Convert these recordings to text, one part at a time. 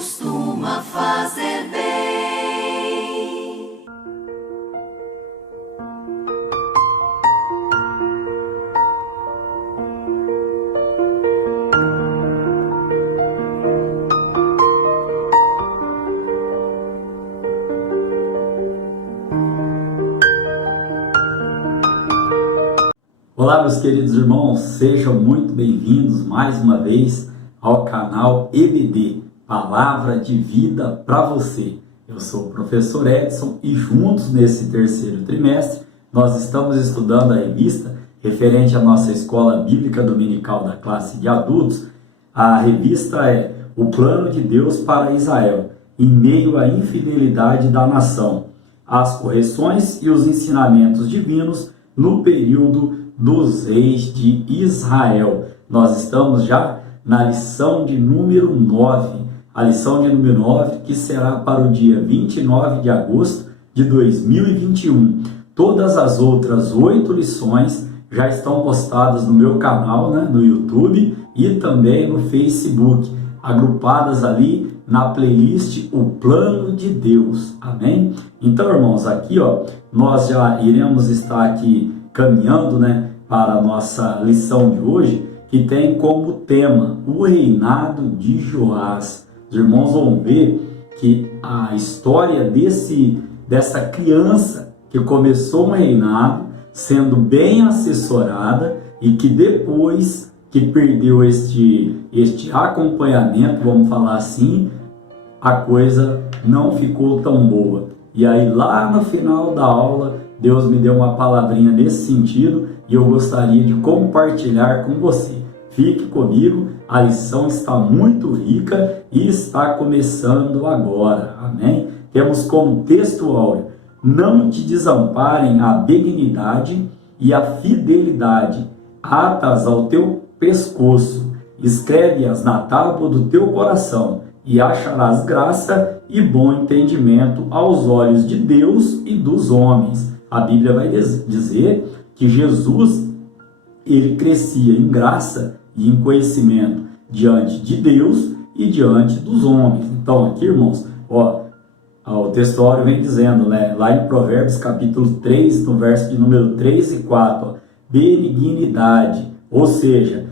costuma fazer bem. Olá, meus queridos irmãos, sejam muito bem-vindos mais uma vez ao canal EBD, Palavra de Vida para você. Eu sou o professor Edson e juntos nesse terceiro trimestre nós estamos estudando a revista referente à nossa escola bíblica dominical da classe de adultos. A revista é O Plano de Deus para Israel, em meio à infidelidade da nação, as correções e os ensinamentos divinos no período dos reis de Israel. Nós estamos já na lição de número 9, a lição de número 9 que será para o dia 29 de agosto de 2021. Todas as outras 8 lições já estão postadas no meu canal, no YouTube e também no Facebook, agrupadas ali na playlist O Plano de Deus. Amém? Então, irmãos, aqui nós já iremos estar aqui caminhando, para a nossa lição de hoje, que tem como tema o reinado de Joás. Os irmãos vão ver que a história dessa criança que começou um reinado, sendo bem assessorada e que depois que perdeu este acompanhamento, vamos falar assim, a coisa não ficou tão boa. E aí lá no final da aula, Deus me deu uma palavrinha nesse sentido e eu gostaria de compartilhar com você. Fique comigo, a lição está muito rica e está começando agora. Amém? Temos como texto áureo: não te desamparem a benignidade e a fidelidade, atas ao teu pescoço, escreve-as na tábua do teu coração, e acharás graça e bom entendimento aos olhos de Deus e dos homens. A Bíblia vai dizer que Jesus, ele crescia em graça e em conhecimento diante de Deus e diante dos homens. Então aqui, irmãos, o textório vem dizendo, lá em Provérbios capítulo 3, no verso de número 3 e 4, benignidade, ou seja,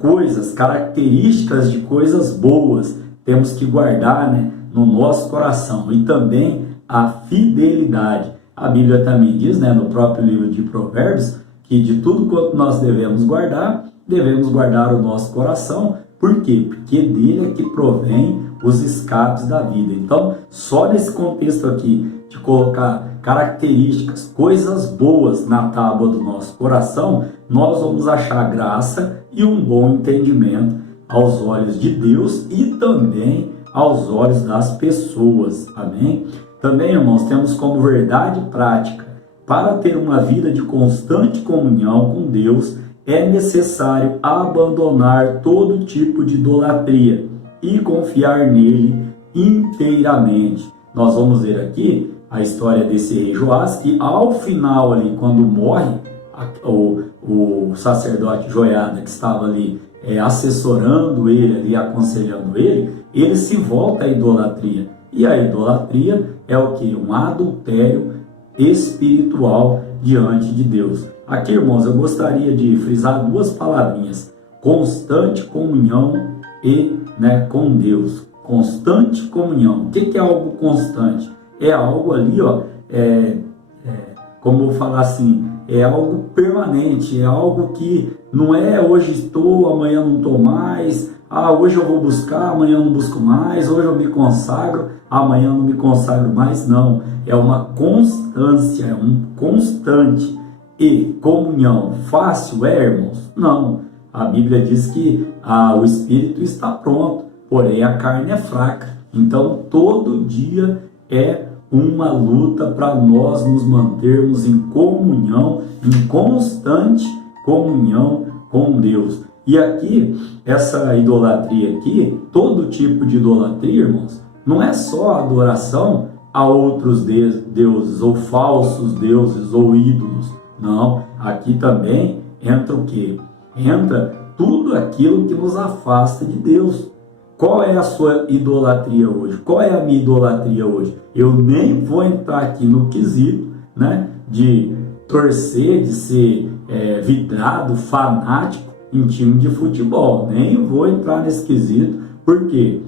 coisas, características de coisas boas, temos que guardar no nosso coração, e também a fidelidade. A Bíblia também diz, no próprio livro de Provérbios, que de tudo quanto nós devemos guardar o nosso coração. Por quê? Porque dele é que provém os escapes da vida. Então, só nesse contexto aqui, de colocar características, coisas boas na tábua do nosso coração, nós vamos achar graça e um bom entendimento aos olhos de Deus e também aos olhos das pessoas. Amém? Também, irmãos, temos como verdade prática: para ter uma vida de constante comunhão com Deus, é necessário abandonar todo tipo de idolatria e confiar nele inteiramente. Nós vamos ver aqui a história desse rei Joás, que ao final ali, quando morre o sacerdote Joiada, que estava ali assessorando ele, ali, aconselhando ele se volta à idolatria. E a idolatria é o que? Um adultério espiritual diante de Deus. Aqui, irmãos, eu gostaria de frisar 2 palavrinhas: constante comunhão e com Deus. Constante comunhão. O que é algo constante? É algo ali, como eu vou falar assim, é algo permanente, é algo que não é hoje estou, amanhã não estou mais, hoje eu vou buscar, amanhã eu não busco mais, hoje eu me consagro, amanhã eu não me consagro mais. Não, é uma constância, é um constante. E comunhão fácil irmãos? Não. A Bíblia diz que o espírito está pronto, porém a carne é fraca. Então todo dia é uma luta para nós nos mantermos em comunhão, em constante comunhão com Deus. E aqui, essa idolatria aqui, todo tipo de idolatria, irmãos, não é só adoração a outros deuses, ou falsos deuses, ou ídolos. Não, aqui também entra o quê? Entra tudo aquilo que nos afasta de Deus. Qual é a sua idolatria hoje? Qual é a minha idolatria hoje? Eu nem vou entrar aqui no quesito, né, de torcer, de ser vidrado, fanático em time de futebol. Nem vou entrar nesse quesito, porque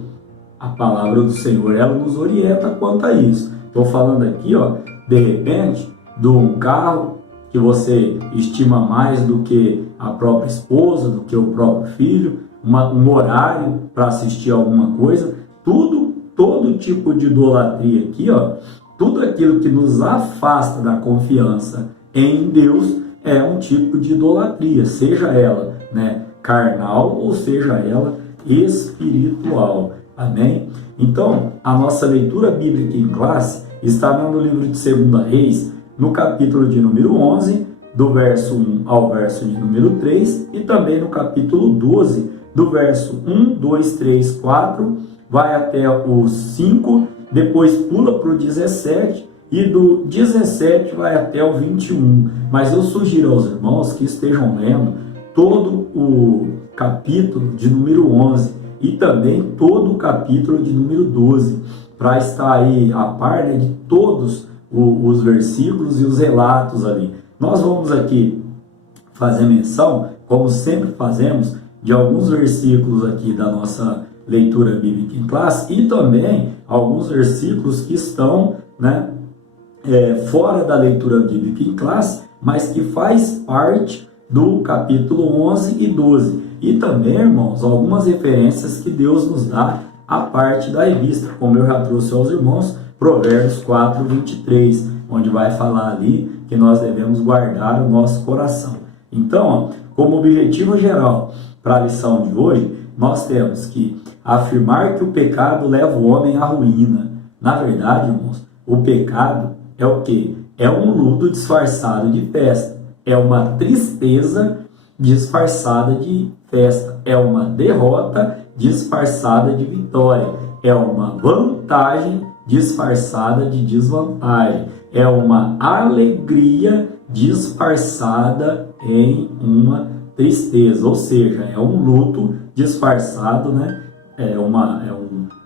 a palavra do Senhor, ela nos orienta quanto a isso. Estou falando aqui, ó, de repente, de um carro que você estima mais do que a própria esposa, do que o próprio filho, um horário para assistir alguma coisa, todo tipo de idolatria aqui, ó, tudo aquilo que nos afasta da confiança em Deus é um tipo de idolatria, seja ela, né, carnal ou seja ela espiritual. Amém? Então, a nossa leitura bíblica em classe está no livro de 2 Reis, no capítulo de número 11, do verso 1 ao verso de número 3, e também no capítulo 12, do verso 1, 2, 3, 4, vai até o 5, depois pula para o 17, e do 17 vai até o 21. Mas eu sugiro aos irmãos que estejam lendo todo o capítulo de número 11 e também todo o capítulo de número 12, para estar aí a par, né, de todos os versículos e os relatos ali. Nós vamos aqui fazer menção, como sempre fazemos, de alguns versículos aqui da nossa leitura bíblica em classe e também alguns versículos que estão, né, fora da leitura bíblica em classe, mas que faz parte do capítulo 11 e 12. E também, irmãos, algumas referências que Deus nos dá a parte da revista, como eu já trouxe aos irmãos, Provérbios 4, 23, onde vai falar ali que nós devemos guardar o nosso coração. Então, ó, como objetivo geral para a lição de hoje, nós temos que afirmar que o pecado leva o homem à ruína. Na verdade, irmãos, o pecado é o quê? É um luto disfarçado de festa. É uma tristeza disfarçada de festa. É uma derrota disfarçada de vitória. É uma vantagem disfarçada de desvantagem. É uma alegria disfarçada em uma tristeza. Ou seja, é um luto disfarçado, né?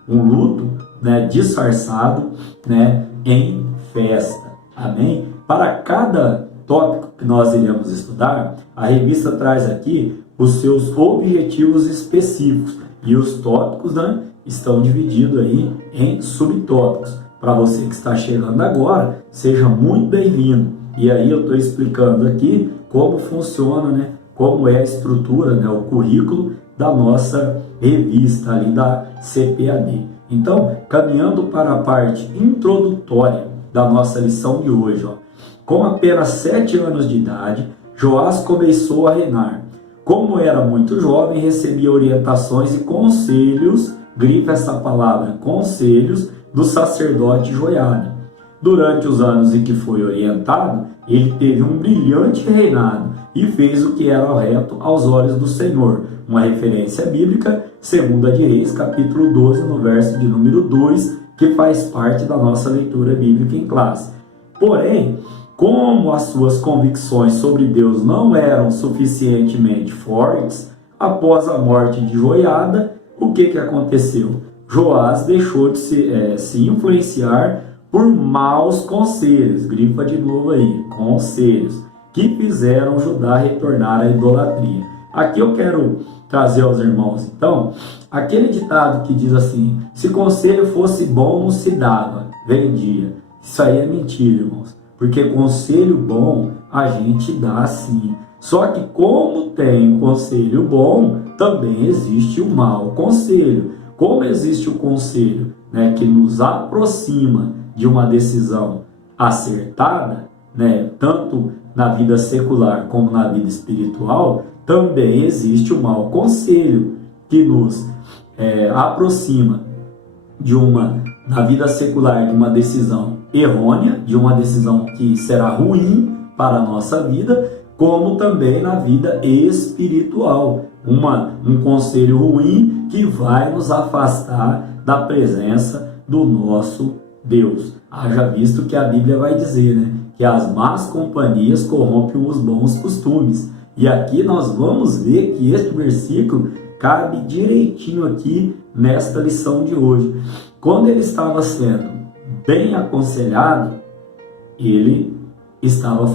Um luto, né, disfarçado, né, em festa. Amém? Para cada tópico que nós iremos estudar, a revista traz aqui os seus objetivos específicos. E os tópicos, né, estão divididos aí em subtópicos. Para você que está chegando agora, seja muito bem-vindo. E aí eu estou explicando aqui como funciona, né, como é a estrutura, né, o currículo da nossa revista ali da CPAD. Então, caminhando para a parte introdutória da nossa lição de hoje, ó. Com apenas 7 anos de idade, Joás começou a reinar. Como era muito jovem, recebia orientações e conselhos, grifa essa palavra, conselhos, do sacerdote Joiada. Durante os anos em que foi orientado, ele teve um brilhante reinado e fez o que era reto aos olhos do Senhor. Uma referência bíblica, 2 de Reis, capítulo 12, no verso de número 2, que faz parte da nossa leitura bíblica em classe. Porém, como as suas convicções sobre Deus não eram suficientemente fortes, após a morte de Joiada, o que aconteceu? Joás deixou de se influenciar por maus conselhos, grifa de novo aí, conselhos, que fizeram Judá retornar à idolatria. Aqui eu quero trazer aos irmãos, então, aquele ditado que diz assim: se conselho fosse bom, não se dava, vendia. Isso aí é mentira, irmãos, porque conselho bom a gente dá sim. Só que como tem conselho bom, também existe o mau conselho. Como existe o conselho, né, que nos aproxima de uma decisão acertada, né, tanto na vida secular como na vida espiritual, também existe o mau conselho que nos aproxima de na vida secular, de uma decisão errônea, de uma decisão que será ruim para a nossa vida, como também na vida espiritual. Um conselho ruim que vai nos afastar da presença do nosso Deus. Haja visto que a Bíblia vai dizer, né, que as más companhias corrompem os bons costumes. E aqui nós vamos ver que este versículo cabe direitinho aqui nesta lição de hoje. Quando ele estava sendo bem aconselhado, ele estava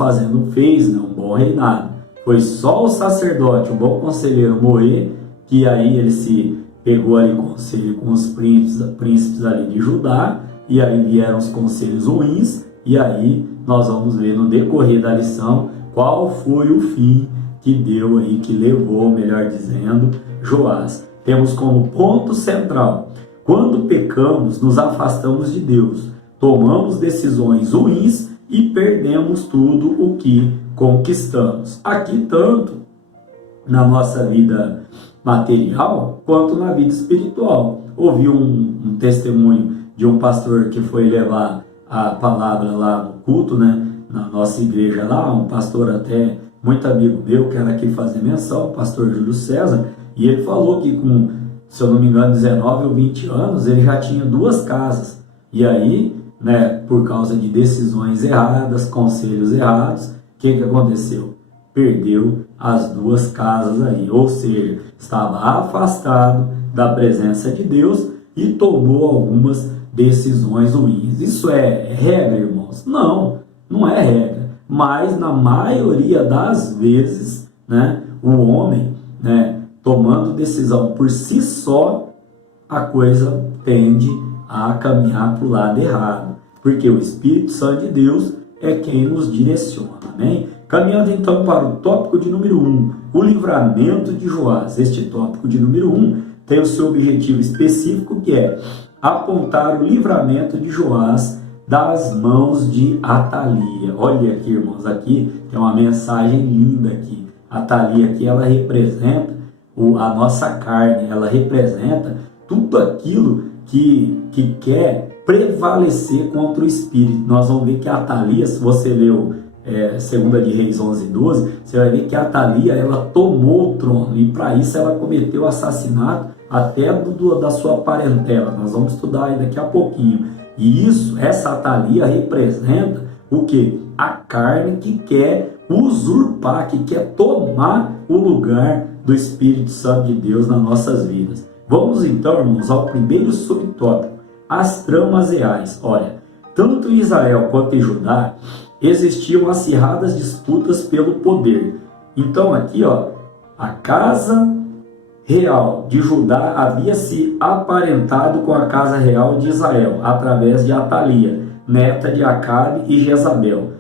fez um bom reinado. Foi só o sacerdote, o bom conselheiro, morrer, que aí ele se pegou ali conselho com os príncipes ali de Judá, e aí vieram os conselhos ruins, e aí nós vamos ver no decorrer da lição qual foi o fim que deu aí, que levou, melhor dizendo, Joás. Temos como ponto central: quando pecamos, nos afastamos de Deus, tomamos decisões ruins e perdemos tudo o que conquistamos. Aqui, tanto na nossa vida material, quanto na vida espiritual. Ouvi um testemunho de um pastor que foi levar a palavra lá no culto, né, na nossa igreja lá, um pastor até muito amigo meu, que era aqui fazer menção, o pastor Júlio César, e ele falou que com, se eu não me engano, 19 ou 20 anos, ele já tinha 2 casas. E aí, né, por causa de decisões erradas, conselhos errados, o que aconteceu? Perdeu as 2 casas aí, ou seja, estava afastado da presença de Deus e tomou algumas decisões ruins. Isso é regra, irmãos? Não, não é regra. Mas na maioria das vezes, né, o homem, né, tomando decisão por si só, a coisa tende a caminhar para o lado errado, porque o Espírito Santo de Deus é quem nos direciona, amém? Caminhando então para o tópico de número 1, o livramento de Joás. Este tópico de número 1 tem o seu objetivo específico, que é apontar o livramento de Joás das mãos de Atalia. Olha aqui, irmãos, aqui tem uma mensagem linda aqui. Atalia aqui, ela representa a nossa carne, ela representa tudo aquilo que quer prevalecer contra o Espírito. Nós vamos ver que a Atalia, se você leu 2 de Reis 11:12, você vai ver que a Atalia, ela tomou o trono, e para isso ela cometeu assassinato até da sua parentela. Nós vamos estudar aí daqui a pouquinho. E essa Atalia representa o que? A carne que quer usurpar, que quer tomar o lugar do Espírito Santo de Deus nas nossas vidas. Vamos então, irmãos, ao primeiro subtópico, as tramas reais. Olha, tanto em Israel quanto em Judá existiam acirradas disputas pelo poder. Então aqui, ó, a casa real de Judá havia se aparentado com a casa real de Israel, através de Atalia, neta de Acabe e Jezabel.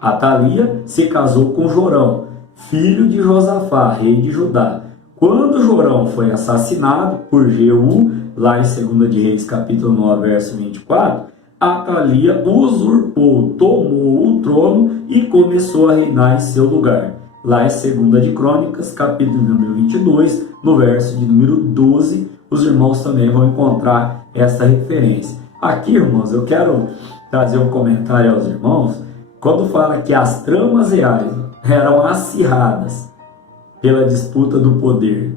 Atalia se casou com Jorão, filho de Josafá, rei de Judá. Quando Jorão foi assassinado por Jeú, lá em 2 de Reis, capítulo 9, verso 24, Atalia usurpou, tomou o trono e começou a reinar em seu lugar. Lá em 2 de Crônicas, capítulo número 22, no verso de número 12, os irmãos também vão encontrar essa referência. Aqui, irmãos, eu quero trazer um comentário aos irmãos, quando fala que as tramas reais eram acirradas pela disputa do poder,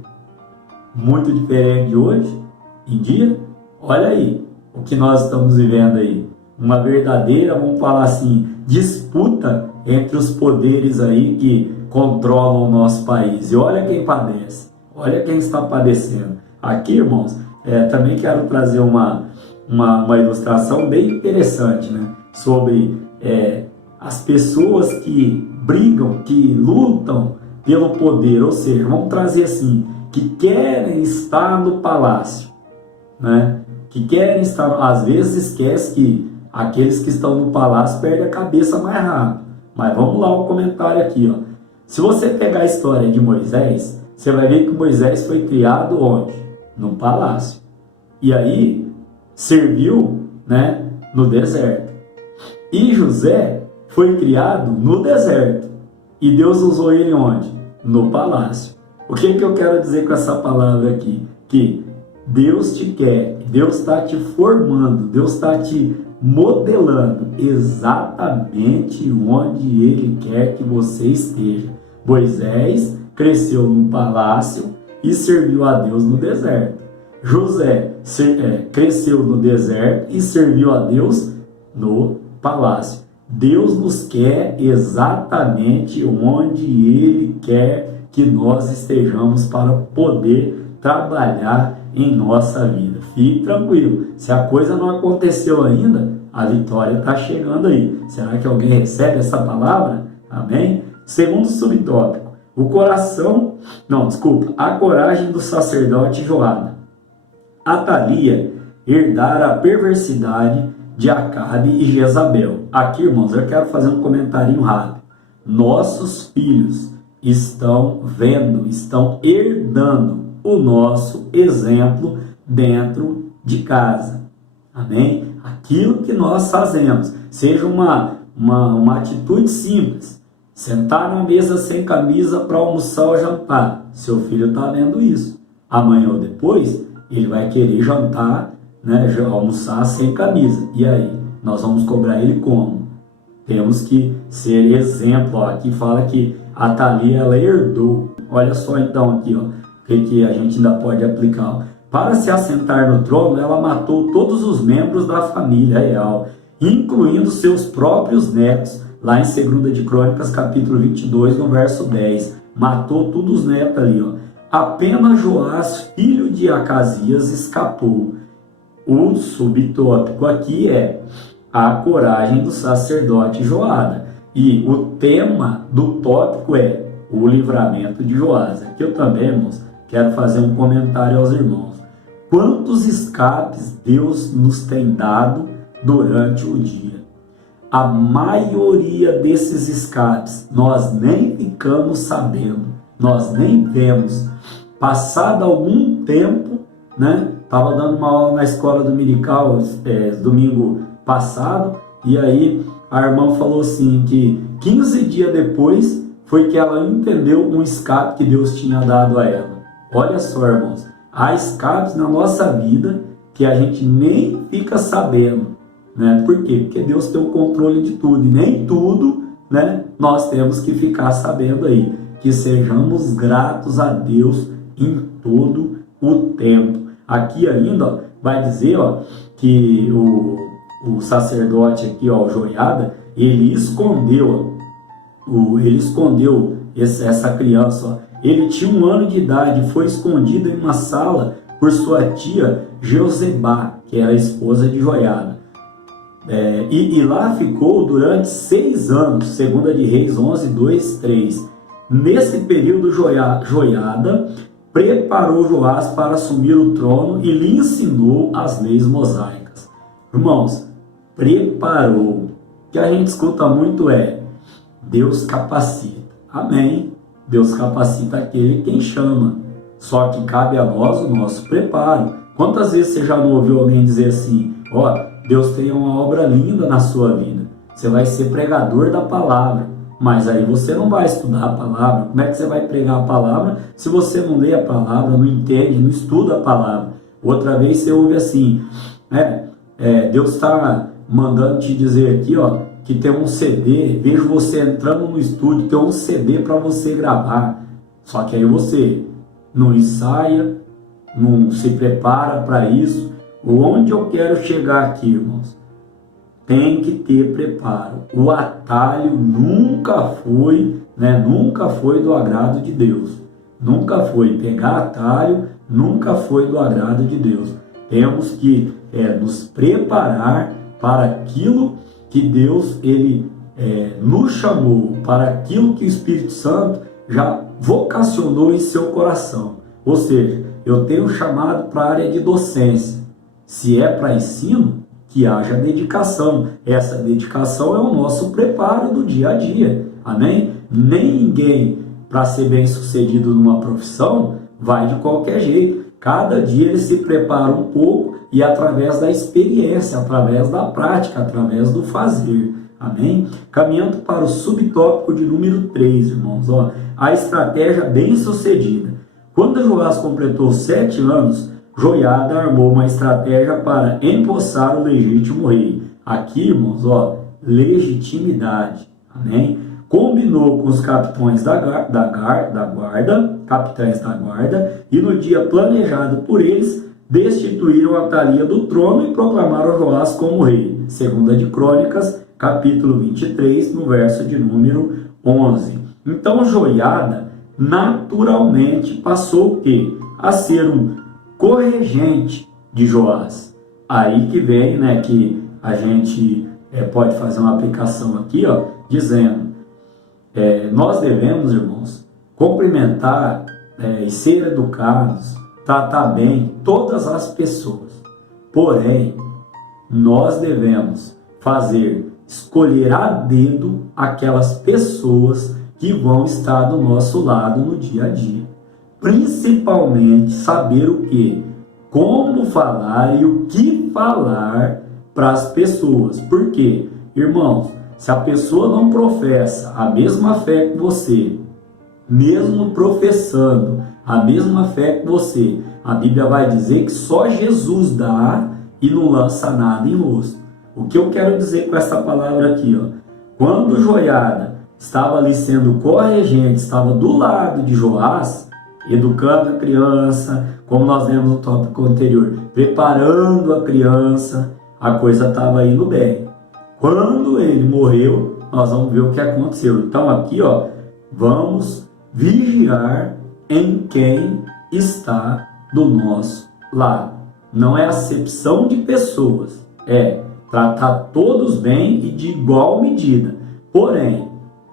muito diferente de hoje em dia. Olha aí o que nós estamos vivendo aí, uma verdadeira, vamos falar assim, disputa entre os poderes aí que controlam o nosso país. E olha quem padece, olha quem está padecendo. Aqui, irmãos, também quero trazer uma ilustração bem interessante, né, sobre as pessoas que brigam, que lutam pelo poder, ou seja, vamos trazer assim, que querem estar no palácio, né? Que querem estar, às vezes esquece que aqueles que estão no palácio perdem a cabeça mais rápido. Mas vamos lá, um comentário aqui, ó. Se você pegar a história de Moisés, você vai ver que Moisés foi criado onde? No palácio. E aí serviu, né, no deserto. E José foi criado no deserto. E Deus usou ele onde? No palácio. O que eu quero dizer com essa palavra aqui? Que Deus te quer, Deus está te formando, Deus está te modelando exatamente onde Ele quer que você esteja. Moisés cresceu no palácio e serviu a Deus no deserto. José cresceu no deserto e serviu a Deus no palácio. Deus nos quer exatamente onde Ele quer que nós estejamos para poder trabalhar em nossa vida. Fique tranquilo, se a coisa não aconteceu ainda, a vitória está chegando aí. Será que alguém recebe essa palavra? Amém? Segundo subtópico, a coragem do sacerdote Joada. Atalia herdara a perversidade de Acabe e Jezabel. Aqui, irmãos, eu quero fazer um comentário rápido. Nossos filhos estão herdando o nosso exemplo dentro de casa. Amém? Aquilo que nós fazemos, seja uma atitude simples, sentar na mesa sem camisa para almoçar ou jantar, seu filho está vendo isso. Amanhã ou depois, ele vai querer jantar, almoçar sem camisa. E aí? Nós vamos cobrar ele como? Temos que ser exemplo. Aqui fala que a Thalia, ela herdou. Olha só então aqui, o que a gente ainda pode aplicar. Para se assentar no trono, ela matou todos os membros da família real, incluindo seus próprios netos. Lá em 2 de Crônicas, capítulo 22, no verso 10. Matou todos os netos ali, Apenas Joás, filho de Acasias, escapou. O subtópico aqui é a coragem do sacerdote Joada. E o tema do tópico é o livramento de Joás. Aqui eu também, irmãos, quero fazer um comentário aos irmãos. Quantos escapes Deus nos tem dado durante o dia? A maioria desses escapes nós nem ficamos sabendo, nós nem vemos. Passado algum tempo, estava dando uma aula na escola dominical domingo passado, e aí a irmã falou assim que 15 dias depois foi que ela entendeu um escape que Deus tinha dado a ela. Olha só, irmãos, há escapes na nossa vida que a gente nem fica sabendo, Por quê? Porque Deus tem o controle de tudo, e nem tudo, nós temos que ficar sabendo aí. Que sejamos gratos a Deus em todo o tempo. Aqui ainda vai dizer que o sacerdote aqui, o Joiada, ele escondeu essa criança. Ele tinha 1 ano de idade, foi escondido em uma sala por sua tia Josebá, que era a esposa de Joiada. E lá ficou durante 6 anos, 2 de Reis 11, 2, 3. Nesse período, Joiada preparou Joás para assumir o trono e lhe ensinou as leis mosaicas. Irmãos, preparou. O que a gente escuta muito é Deus capacita. Amém. Deus capacita aquele quem chama. Só que cabe a nós o nosso preparo. Quantas vezes você já não ouviu alguém dizer assim, Deus tem uma obra linda na sua vida. Você vai ser pregador da palavra. Mas aí você não vai estudar a palavra. Como é que você vai pregar a palavra se você não lê a palavra, não entende, não estuda a palavra? Outra vez você ouve assim, Deus está mandando te dizer aqui, que tem um CD, vejo você entrando no estúdio, tem um CD para você gravar. Só que aí você não ensaia, não se prepara para isso. Onde eu quero chegar aqui, irmãos? Tem que ter preparo. O atalho nunca foi do agrado de Deus. Nunca foi. Pegar atalho nunca foi do agrado de Deus. Temos que nos preparar para aquilo que Deus nos chamou, para aquilo que o Espírito Santo já vocacionou em seu coração. Ou seja, eu tenho chamado para a área de docência. Se é para ensino, que haja dedicação. Essa dedicação é o nosso preparo do dia a dia. Amém? Ninguém, para ser bem sucedido numa profissão, vai de qualquer jeito. Cada dia ele se prepara um pouco e através da experiência, através da prática, através do fazer. Amém? Caminhando para o subtópico de número 3, irmãos. A estratégia bem sucedida. Quando Joás completou 7 anos, Joiada armou uma estratégia para empossar o legítimo rei. Aqui, irmãos, legitimidade. Amém? Combinou com os capitães da guarda, e no dia planejado por eles, destituíram Atalia do trono e proclamaram Joás como rei. 2 de Crônicas, capítulo 23, no verso de número 11. Então, Joiada naturalmente passou o quê? a ser um corregente de Joás. Aí que vem, né, que a gente pode fazer uma aplicação aqui, ó, dizendo, nós devemos, irmãos, cumprimentar e ser educados, tratar bem todas as pessoas. Porém, nós devemos escolher a dedo aquelas pessoas que vão estar do nosso lado no dia a dia. Principalmente saber o que? Como falar e o que falar para as pessoas. Por quê? Irmãos, se a pessoa não professa a mesma fé que você, mesmo professando a mesma fé que você, a Bíblia vai dizer que só Jesus dá e não lança nada em rosto. O que eu quero dizer com essa palavra aqui, ó? Quando Joiada estava ali sendo corregente, estava do lado de Joás, educando a criança, como nós vemos no tópico anterior, preparando a criança, a coisa estava indo bem. Quando ele morreu, nós vamos ver o que aconteceu. Então aqui, ó, vamos vigiar em quem está do nosso lado. Não é acepção de pessoas, é tratar todos bem e de igual medida. Porém,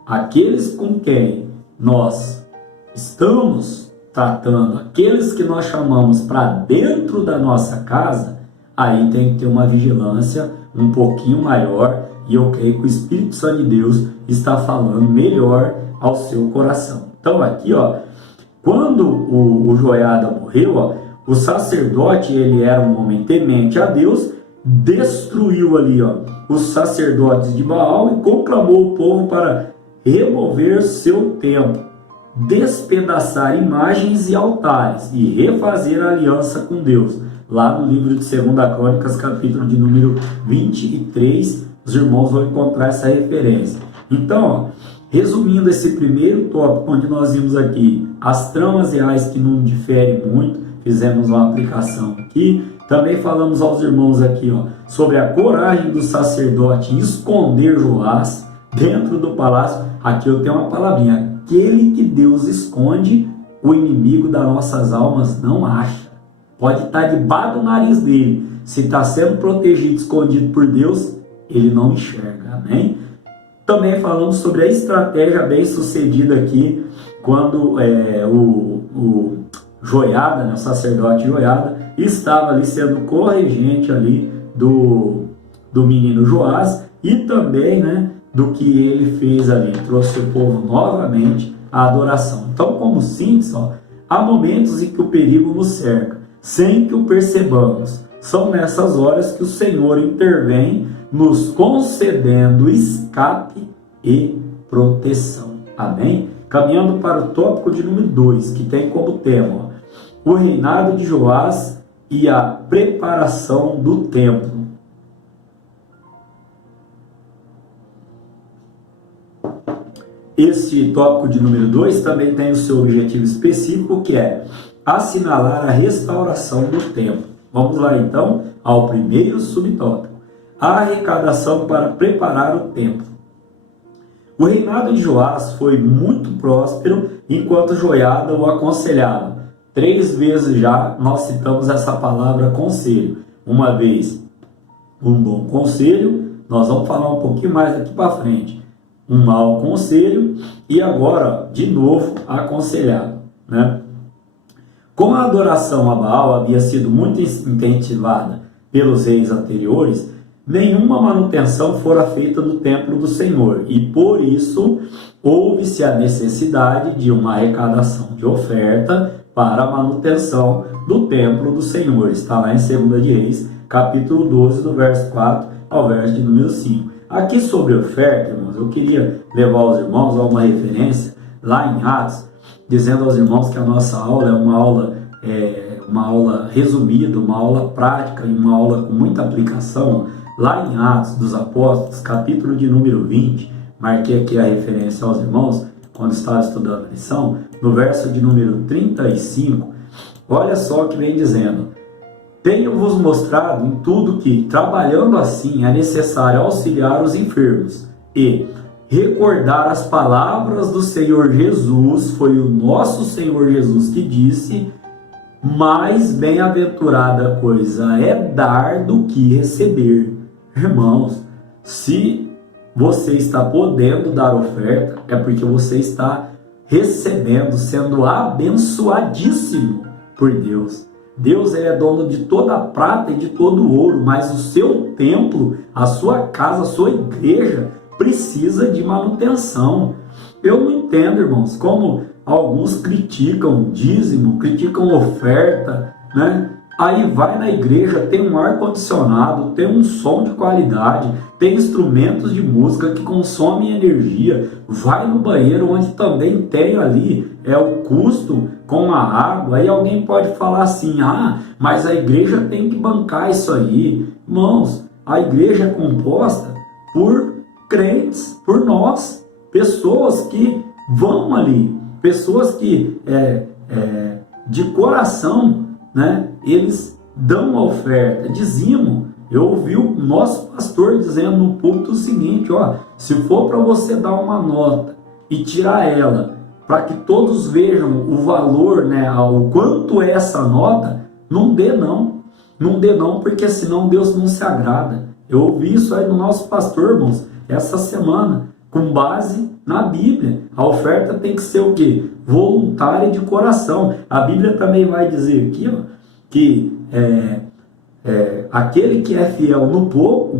aqueles com quem nós estamos tratando, aqueles que nós chamamos para dentro da nossa casa, aí tem que ter uma vigilância um pouquinho maior, e eu creio que o Espírito Santo de Deus está falando melhor ao seu coração. Então aqui, ó, quando o Joiada morreu, ó, o sacerdote, ele era um homem temente a Deus, destruiu ali, ó, os sacerdotes de Baal e conclamou o povo para remover seu templo, despedaçar imagens e altares e refazer a aliança com Deus. Lá no livro de 2 Crônicas, capítulo de número 23, os irmãos vão encontrar essa referência. Então, ó, resumindo esse primeiro tópico, onde nós vimos aqui as tramas reais que não diferem muito, fizemos uma aplicação aqui. Também falamos aos irmãos aqui, ó, sobre a coragem do sacerdote em esconder Joás dentro do palácio. Aqui eu tenho uma palavrinha: aquele que Deus esconde, o inimigo das nossas almas não acha. Pode estar debaixo do nariz dele. Se está sendo protegido, escondido por Deus, ele não enxerga. Amém? Também falamos sobre a estratégia bem sucedida aqui, quando o Joiada, né, o sacerdote Joiada, estava ali sendo corregente ali do menino Joás, e também, né, do que ele fez ali, trouxe o povo novamente à adoração. Então, como síntese, ó, há momentos em que o perigo nos cerca, sem que o percebamos. São nessas horas que o Senhor intervém, nos concedendo escape e proteção. Amém? Caminhando para o tópico de número 2, que tem como tema, ó, o reinado de Joás e a preparação do templo. Este tópico de número 2 também tem o seu objetivo específico, que é assinalar a restauração do templo. Vamos lá então ao primeiro subtópico: a arrecadação para preparar o templo. O reinado de Joás foi muito próspero enquanto Joiada o aconselhava. 3 vezes já nós citamos essa palavra conselho. Uma vez um bom conselho, nós vamos falar um pouquinho mais daqui para frente. Um mau conselho e agora, de novo, aconselhado, né? Como a adoração a Baal havia sido muito incentivada pelos reis anteriores, nenhuma manutenção fora feita do templo do Senhor, e por isso houve-se a necessidade de uma arrecadação de oferta para a manutenção do templo do Senhor. Está lá em 2 de Reis, capítulo 12, do verso 4 ao verso de número 5. Aqui sobre oferta, irmãos, eu queria levar os irmãos a uma referência lá em Atos, dizendo aos irmãos que a nossa aula é uma aula resumida, uma aula prática e uma aula com muita aplicação. Lá em Atos dos Apóstolos, capítulo de número 20, marquei aqui a referência aos irmãos, quando estava estudando a lição, no verso de número 35, olha só o que vem dizendo: tenho-vos mostrado em tudo que, trabalhando assim, é necessário auxiliar os enfermos e recordar as palavras do Senhor Jesus. Foi o nosso Senhor Jesus que disse: mais bem-aventurada coisa é dar do que receber. Irmãos, se você está podendo dar oferta, é porque você está recebendo, sendo abençoadíssimo por Deus. Deus, ele é dono de toda a prata e de todo o ouro, mas o seu templo, a sua casa, a sua igreja precisa de manutenção. Eu não entendo, irmãos, como alguns criticam dízimo, criticam oferta, né? Aí vai na igreja, tem um ar-condicionado, tem um som de qualidade, tem instrumentos de música que consomem energia, vai no banheiro onde também tem ali o custo com a água. Aí alguém pode falar assim, mas a igreja tem que bancar isso aí. Irmãos, a igreja é composta por crentes, por nós, pessoas que vão ali, pessoas que de coração, né, eles dão a oferta, dizimam. Eu ouvi o nosso pastor dizendo no púlpito o seguinte, se for para você dar uma nota e tirar ela, para que todos vejam o valor, né, o quanto é essa nota, não dê não, porque senão Deus não se agrada. Eu ouvi isso aí do nosso pastor, irmãos, essa semana, com base na Bíblia. A oferta tem que ser o quê? Voluntária e de coração. A Bíblia também vai dizer aqui, que aquele que é fiel no pouco,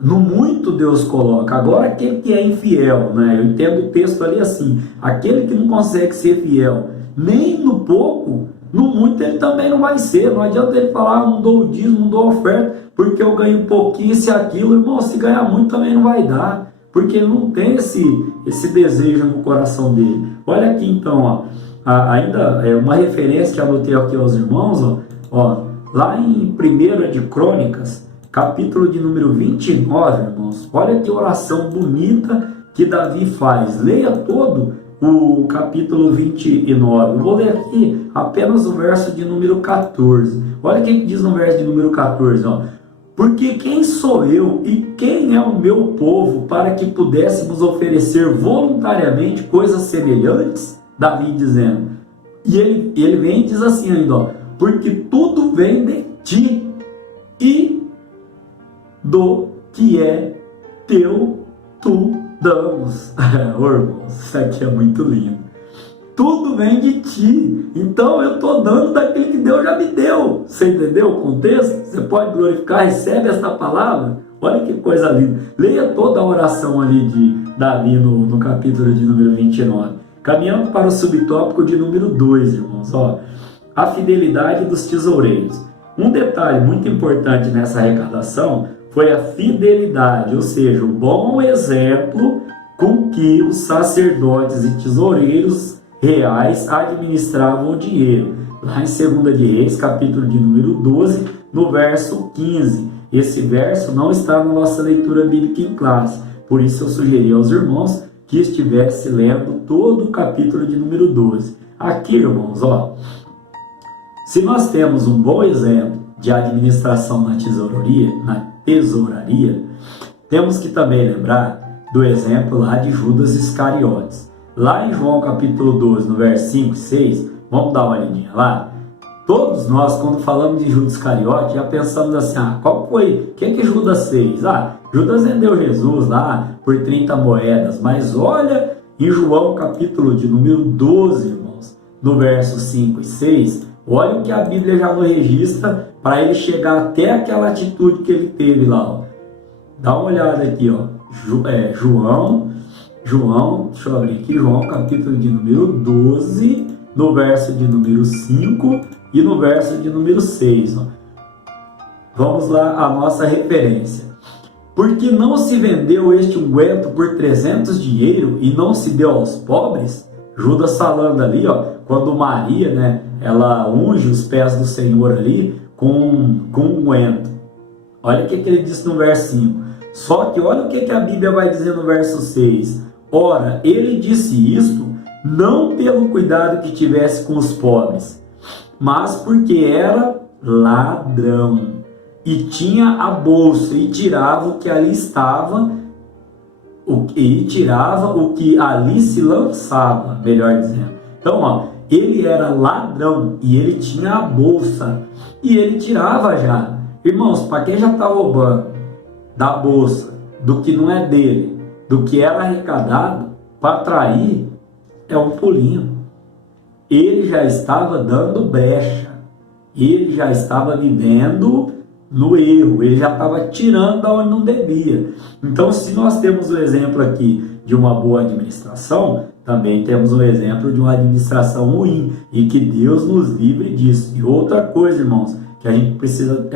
no muito Deus coloca. Agora, aquele que é infiel, né? Eu entendo o texto ali assim, aquele que não consegue ser fiel nem no pouco, no muito ele também não vai ser. Não adianta ele falar, não dou o dízimo, não dou oferta, porque eu ganho um pouquinho, se aquilo, irmão, se ganhar muito também não vai dar, porque ele não tem esse desejo no coração dele. Olha aqui então, ainda uma referência que anotei aqui aos irmãos, lá em 1 de Crônicas, capítulo de número 29, irmãos, olha que oração bonita que Davi faz. Leia todo o capítulo 29. Eu vou ler aqui apenas o verso de número 14. Olha o que diz no verso de número 14, Porque quem sou eu e quem é o meu povo para que pudéssemos oferecer voluntariamente coisas semelhantes? Davi dizendo. E ele vem e diz assim ainda, porque tudo vem de ti e do que é teu tu damos. Irmãos, isso aqui é muito lindo. Tudo vem de ti, então eu estou dando daquilo que Deus já me deu. Você entendeu o contexto? Você pode glorificar, recebe essa palavra. Olha que coisa linda. Leia toda a oração ali de Davi no capítulo de número 29. Caminhando para o subtópico de número 2, irmãos. A fidelidade dos tesoureiros. Um detalhe muito importante nessa arrecadação foi a fidelidade, ou seja, o bom exemplo com que os sacerdotes e tesoureiros reais administravam o dinheiro. Lá em 2 de Reis, capítulo de número 12, no verso 15. Esse verso não está na nossa leitura bíblica em classe, por isso eu sugeri aos irmãos que estivesse lendo todo o capítulo de número 12. Aqui, irmãos, se nós temos um bom exemplo de administração na tesouraria, temos que também lembrar do exemplo lá de Judas Iscariotes. Lá em João capítulo 12, no verso 5 e 6, vamos dar uma olhadinha lá. Todos nós, quando falamos de Judas Iscariote, já pensamos assim, qual foi? O que Judas fez? Judas vendeu Jesus lá por 30 moedas, mas olha em João capítulo de número 12, irmãos, no verso 5 e 6, olha o que a Bíblia já nos registra para ele chegar até aquela atitude que ele teve lá. Dá uma olhada aqui, João, deixa eu abrir aqui, João capítulo de número 12, no verso de número 5 e no verso de número 6. Vamos lá, a nossa referência. Porque não se vendeu este unguento por 300 dinheiro e não se deu aos pobres? Judas falando ali, quando Maria, né, ela unge os pés do Senhor ali com unguento. Olha o que ele disse no verso 5. Só que olha o que a Bíblia vai dizer no verso 6. Ora, ele disse isto não pelo cuidado que tivesse com os pobres, mas porque era ladrão e tinha a bolsa e tirava o que ali estava, e tirava o que ali se lançava, melhor dizendo. Então, ele era ladrão e ele tinha a bolsa e ele tirava já. Irmãos, para quem já está roubando da bolsa, do que não é dele, do que era arrecadado, para trair, é um pulinho. Ele já estava dando brecha, ele já estava vivendo no erro, ele já estava tirando da onde não devia. Então, se nós temos o exemplo aqui de uma boa administração, também temos um exemplo de uma administração ruim, e que Deus nos livre disso. E outra coisa, irmãos, que a gente precisa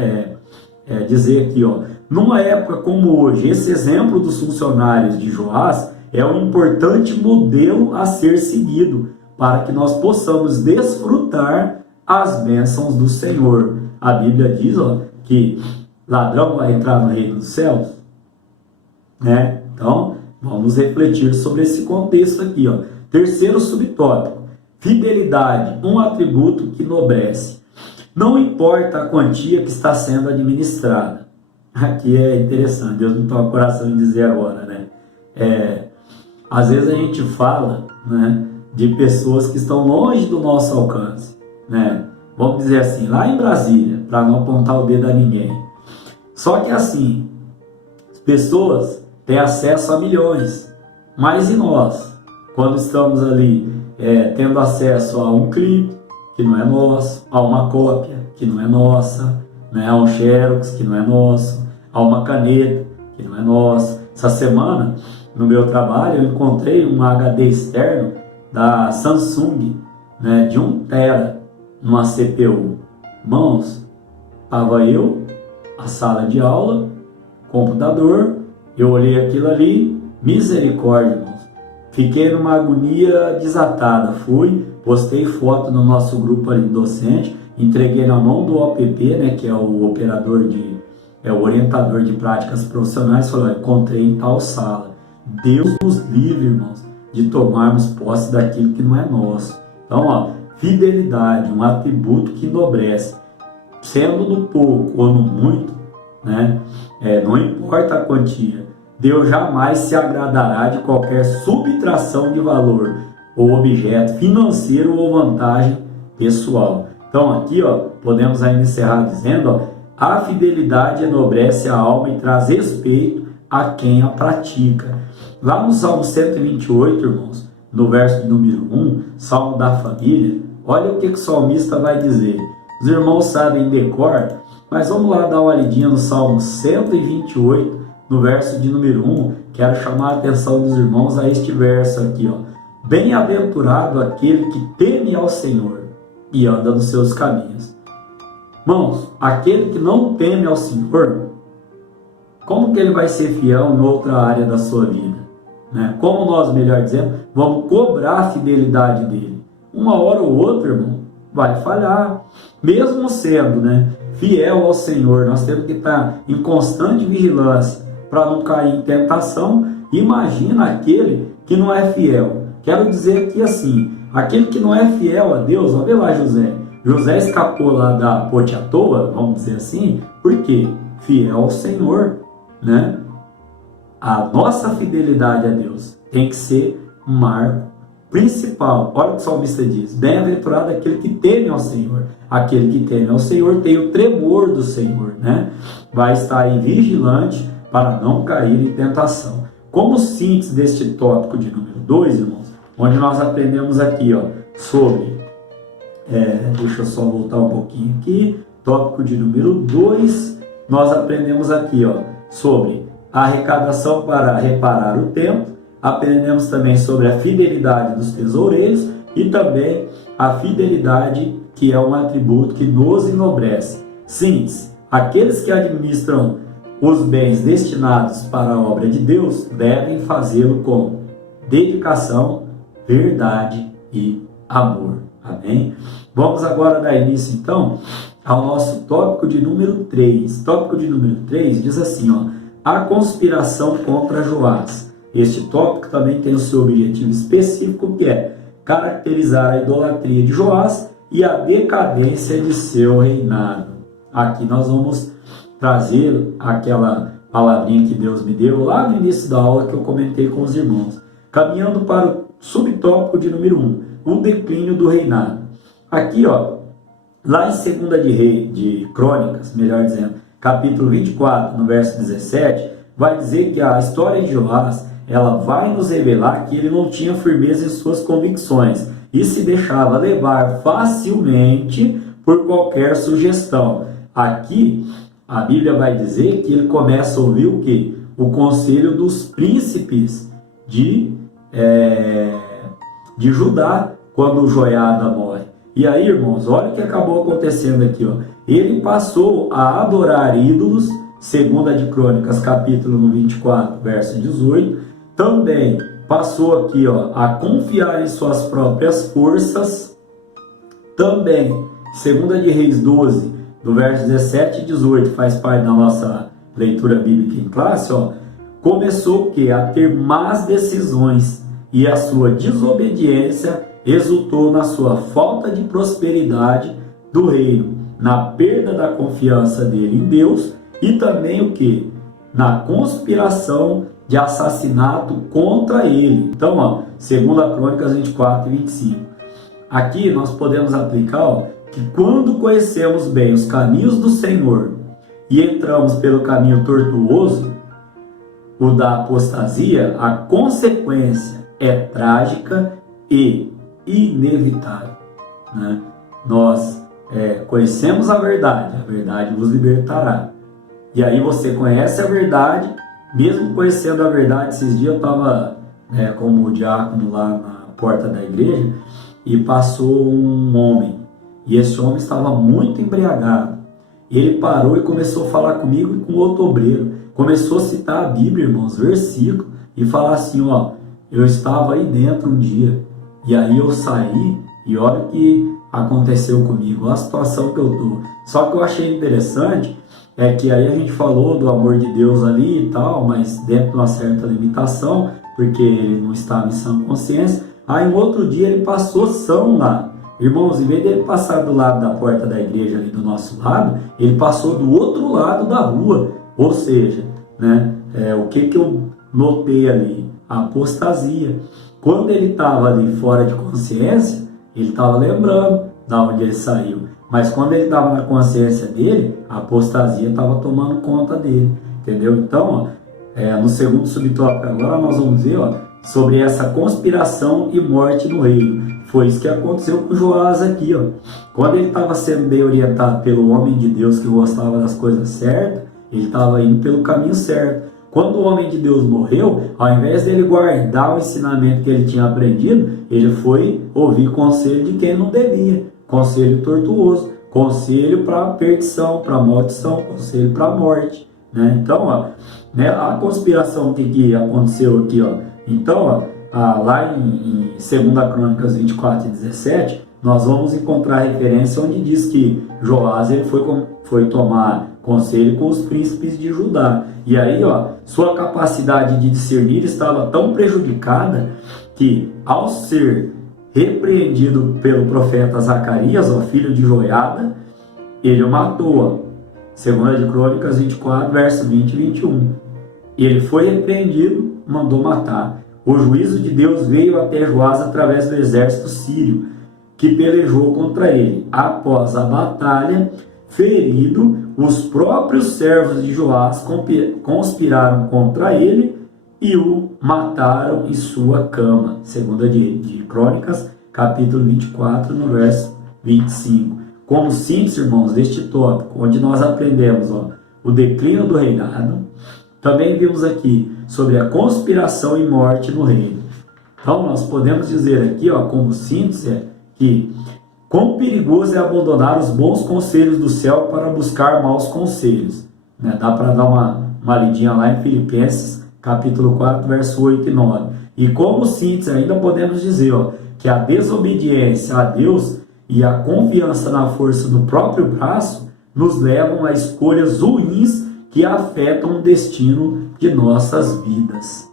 dizer aqui, ó, numa época como hoje, esse exemplo dos funcionários de Joás é um importante modelo a ser seguido, para que nós possamos desfrutar as bênçãos do Senhor. A Bíblia diz, ó, que ladrão vai entrar no reino dos céus, né? Então, vamos refletir sobre esse contexto aqui, ó. Terceiro subtópico: fidelidade, um atributo que enobrece. Não importa a quantia que está sendo administrada. Aqui é interessante, Deus me toca o coração em dizer agora, né? Às vezes a gente fala, né, de pessoas que estão longe do nosso alcance, né? Vamos dizer assim, lá em Brasília, para não apontar o dedo a ninguém. Só que assim, as pessoas têm acesso a milhões, mas e nós? Quando estamos ali tendo acesso a um clipe que não é nosso, a uma cópia que não é nossa, né? A um xerox que não é nosso, a uma caneta que não é nossa. Essa semana, no meu trabalho, eu encontrei um HD externo da Samsung, né, de 1 tera, numa CPU. Irmãos, estava eu, a sala de aula, computador, eu olhei aquilo ali, misericórdia, irmãos. Fiquei numa agonia desatada. Fui, postei foto no nosso grupo ali docente, entreguei na mão do OPP, né, que é o operador o orientador de práticas profissionais, falou: encontrei em tal sala. Deus nos livre, irmãos, de tomarmos posse daquilo que não é nosso. Então, ó, fidelidade, um atributo que enobrece, sendo no pouco ou no muito, né? Não importa a quantia, Deus jamais se agradará de qualquer subtração de valor ou objeto financeiro ou vantagem pessoal. Então aqui, ó, podemos ainda encerrar dizendo, ó, a fidelidade enobrece a alma e traz respeito a quem a pratica. Lá no Salmo 128, irmãos, no verso de número 1, Salmo da família, olha o que o salmista vai dizer. Os irmãos sabem decor, mas vamos lá dar uma olhadinha no Salmo 128, no verso de número 1. Quero chamar a atenção dos irmãos a este verso aqui, ó. Bem-aventurado aquele que teme ao Senhor e anda nos seus caminhos. Irmãos, aquele que não teme ao Senhor, como que ele vai ser fiel em outra área da sua vida, né? Como nós, melhor dizendo, vamos cobrar a fidelidade dele. Uma hora ou outra, irmão, vai falhar. Mesmo sendo, né, fiel ao Senhor, nós temos que estar em constante vigilância para não cair em tentação. Imagina aquele que não é fiel. Quero dizer aqui assim, aquele que não é fiel a Deus, ó, vê lá José. José escapou lá da ponte à toa, vamos dizer assim, por quê? Fiel ao Senhor, né? A nossa fidelidade a Deus tem que ser um marco principal. Olha o que o salmista diz: bem-aventurado aquele que teme ao Senhor. Aquele que teme ao Senhor tem o tremor do Senhor, né? Vai estar aí vigilante para não cair em tentação. Como síntese deste tópico de número 2, irmãos, onde nós aprendemos aqui, ó, sobre, deixa eu só voltar um pouquinho aqui, tópico de número 2, nós aprendemos aqui, ó, sobre a arrecadação para reparar o tempo, aprendemos também sobre a fidelidade dos tesoureiros e também a fidelidade que é um atributo que nos enobrece. Síntese: aqueles que administram os bens destinados para a obra de Deus devem fazê-lo com dedicação, verdade e amor. Amém? Vamos agora dar início então ao nosso tópico de número 3. Tópico de número 3 diz assim, ó: a conspiração contra Joás. Este tópico também tem o seu objetivo específico, que é caracterizar a idolatria de Joás e a decadência de seu reinado. Aqui nós vamos trazer aquela palavrinha que Deus me deu lá no início da aula que eu comentei com os irmãos. Caminhando para o subtópico de número 1, o declínio do reinado. Aqui, ó, lá em 2 de Crônicas, melhor dizendo, capítulo 24, no verso 17, vai dizer que a história de Joás, ela vai nos revelar que ele não tinha firmeza em suas convicções e se deixava levar facilmente por qualquer sugestão. Aqui, a Bíblia vai dizer que ele começa a ouvir o quê? O conselho dos príncipes de Judá, quando Joiada morre. E aí, irmãos, olha o que acabou acontecendo aqui, ó. Ele passou a adorar ídolos, 2 de Crônicas, capítulo 24, verso 18. Também passou aqui, ó, a confiar em suas próprias forças. Também, 2 de Reis 12, do verso 17 e 18, faz parte da nossa leitura bíblica em classe, ó. Começou o quê? A ter más decisões, e a sua desobediência resultou na sua falta de prosperidade do reino, na perda da confiança dele em Deus e também o que? Na conspiração de assassinato contra ele. Então, ó, 2 Crônicas 24 e 25. Aqui nós podemos aplicar, ó, que quando conhecemos bem os caminhos do Senhor e entramos pelo caminho tortuoso, o da apostasia, a consequência é trágica e inevitável, né? Nós conhecemos a verdade vos libertará. E aí você conhece a verdade, mesmo conhecendo a verdade. Esses dias eu estava como diácono lá na porta da igreja e passou um homem, e esse homem estava muito embriagado. Ele parou e começou a falar comigo e com outro obreiro. Começou a citar a Bíblia, irmãos, versículo, e falar assim, ó, eu estava aí dentro um dia, e aí eu saí, e olha o que aconteceu comigo, olha a situação que eu estou. Só que eu achei interessante, que aí a gente falou do amor de Deus ali e tal, mas dentro de uma certa limitação, porque ele não estava em sã consciência. Aí um outro dia ele passou são lá. Irmãos, em vez dele passar do lado da porta da igreja ali do nosso lado, ele passou do outro lado da rua. Ou seja, né, o que eu notei ali? A apostasia. Quando ele estava ali fora de consciência, ele estava lembrando da onde ele saiu. Mas quando ele estava na consciência dele, a apostasia estava tomando conta dele. Entendeu? Então, ó, no segundo subtópico agora nós vamos ver, ó, sobre essa conspiração e morte no reino. Foi isso que aconteceu com Joás aqui, ó. Quando ele estava sendo bem orientado pelo homem de Deus que gostava das coisas certas, ele estava indo pelo caminho certo. Quando o homem de Deus morreu, ao invés dele guardar o ensinamento que ele tinha aprendido, ele foi ouvir conselho de quem não devia. Conselho tortuoso, conselho para perdição, para maldição, conselho para morte, né? Então, ó, né, a conspiração que aconteceu aqui, ó. Então, ó, lá em 2 Crônicas 24 e 17, nós vamos encontrar referência onde diz que Joás ele foi tomar conselho com os príncipes de Judá. E aí, ó, sua capacidade de discernir estava tão prejudicada que, ao ser repreendido pelo profeta Zacarias, ó, filho de Joiada, ele o matou. 2 de Crônicas 24, verso 20 e 21. Ele foi repreendido, mandou matar. O juízo de Deus veio até Joás através do exército sírio, que pelejou contra ele. Após a batalha, ferido, os próprios servos de Joás conspiraram contra ele e o mataram em sua cama. 2 de Crônicas, capítulo 24, no verso 25. Como síntese, irmãos, deste tópico, onde nós aprendemos, ó, o declínio do reinado, também vimos aqui sobre a conspiração e morte no reino. Então, nós podemos dizer aqui, ó, como síntese, que quão perigoso é abandonar os bons conselhos do céu para buscar maus conselhos. Né? Dá para dar uma lidinha lá em Filipenses, capítulo 4, verso 8 e 9. E como síntese, ainda podemos dizer, ó, que a desobediência a Deus e a confiança na força do próprio braço nos levam a escolhas ruins que afetam o destino de nossas vidas.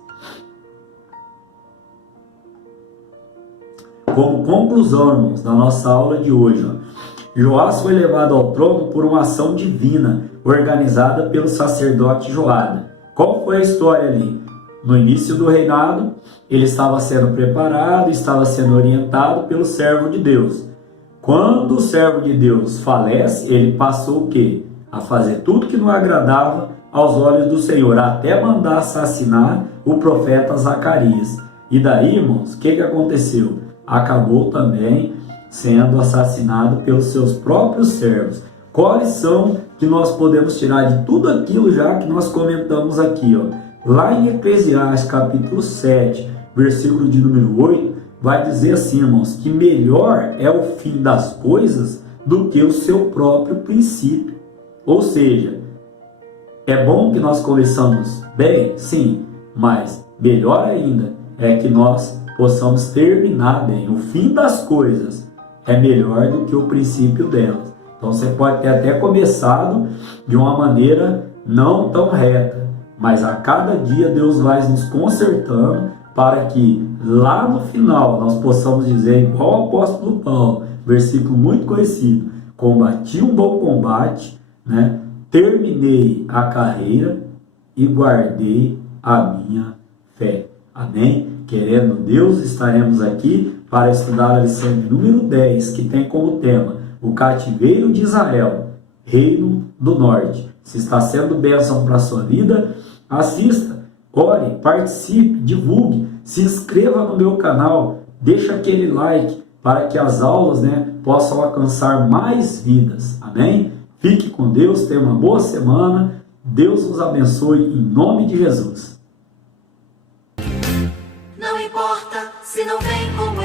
Como conclusão, irmãos, da nossa aula de hoje, ó, Joás foi levado ao trono por uma ação divina organizada pelo sacerdote Joiada. Qual foi a história ali? No início do reinado, ele estava sendo preparado, estava sendo orientado pelo servo de Deus. Quando o servo de Deus falece, ele passou o quê? A fazer tudo que não agradava aos olhos do Senhor, até mandar assassinar o profeta Zacarias. E daí, irmãos, o que aconteceu? Acabou também sendo assassinado pelos seus próprios servos. Qual a lição que nós podemos tirar de tudo aquilo já que nós comentamos aqui? Lá em Eclesiastes capítulo 7, versículo de número 8, vai dizer assim, irmãos, que melhor é o fim das coisas do que o seu próprio princípio. Ou seja, é bom que nós começamos bem, sim, mas melhor ainda é que nós possamos terminar bem. O fim das coisas é melhor do que o princípio delas. Então você pode ter até começado de uma maneira não tão reta, mas a cada dia Deus vai nos consertando para que lá no final nós possamos dizer, igual o apóstolo Paulo, versículo muito conhecido: combati um bom combate, né? Terminei a carreira e guardei a minha fé. Amém? Querendo Deus, estaremos aqui para estudar a lição de número 10, que tem como tema o cativeiro de Israel, reino do norte. Se está sendo bênção para a sua vida, assista, ore, participe, divulgue, se inscreva no meu canal, deixa aquele like para que as aulas, possam alcançar mais vidas. Amém? Fique com Deus, tenha uma boa semana, Deus nos abençoe em nome de Jesus. Não importa se não vem como